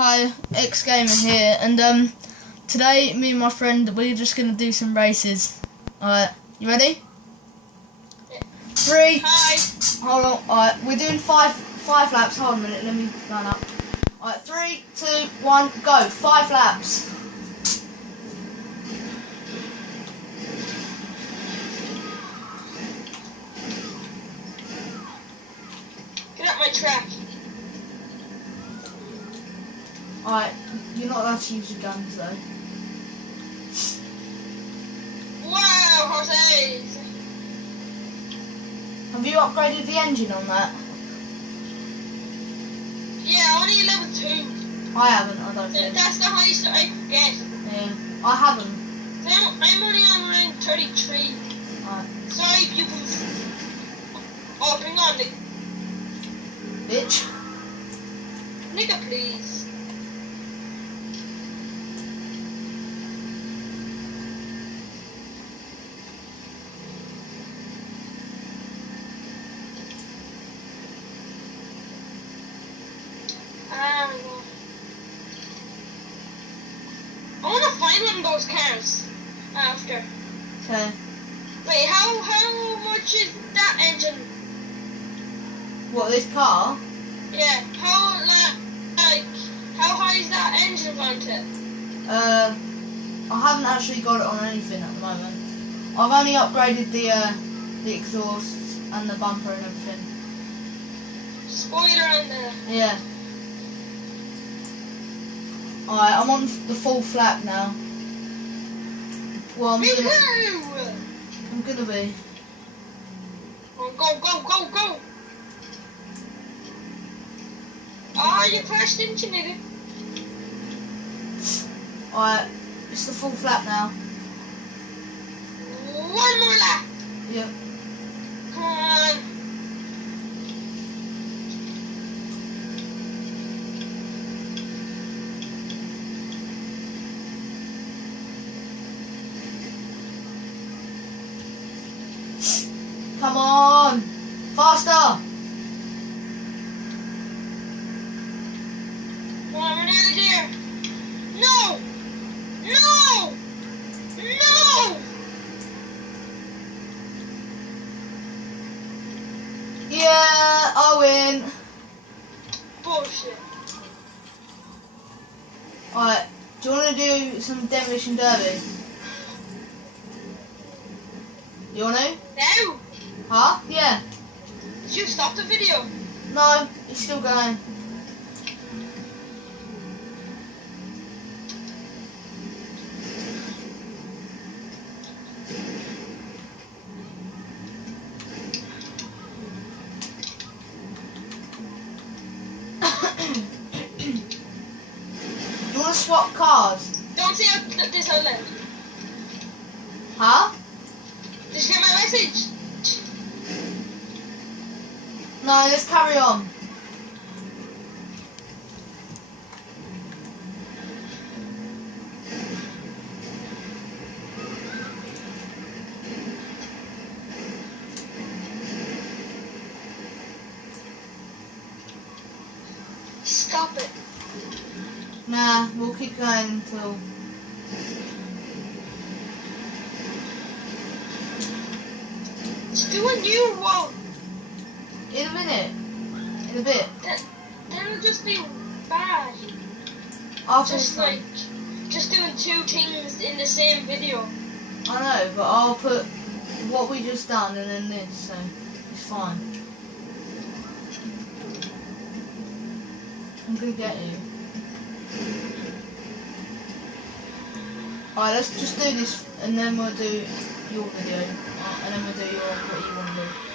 Hi, X Gamer here, and today me and my friend we're just gonna do some races. Alright, you ready? Yeah. 3. Hi. Hold on. Alright, we're doing five laps. Hold on a minute. Let me line up. Alright, 3, 2, 1, go. 5 laps. Get up my track. Alright, you're not allowed to use your guns though. Wow, horses! Have you upgraded the engine on that? Yeah, only level 2. I haven't. I don't think. That's the highest that I can get. Yeah, I haven't. I'm only on around 33. Alright. Sorry, pupils. Oh, bring on, Bitch. nigga, please. I want to find one of those cars after. Okay. Wait, how much is that engine? What, this car? Yeah, how high is that engine going to? I haven't actually got it on anything at the moment. I've only upgraded the exhaust and the bumper and everything. Spoiler on the... Yeah. Alright, I'm on the full flap now. Well, I'm gonna be. Oh, go! Ah, you crashed into nigga. Alright, it's the full flap now. One more lap. Yep. Come on. Come on! Faster! Come on, we're nearly there. No! Yeah, I win. Bullshit. Alright, do you want to do some Demolition Derby? You want to? No! Huh? Yeah. Did you stop the video? No, it's still going. You want to swap cars? Don't say this out loud. Huh? Did you get my message? No, let's carry on. Stop it. Nah, we'll keep going until... Let's do a new one. In a minute. In a bit. That'll just be bad. After Just this time. just doing 2 things in the same video. I know, but I'll put what we just done and then this, so it's fine. I'm gonna get you. Alright, let's just do this and then we'll do your video. And then we'll do what you want to do.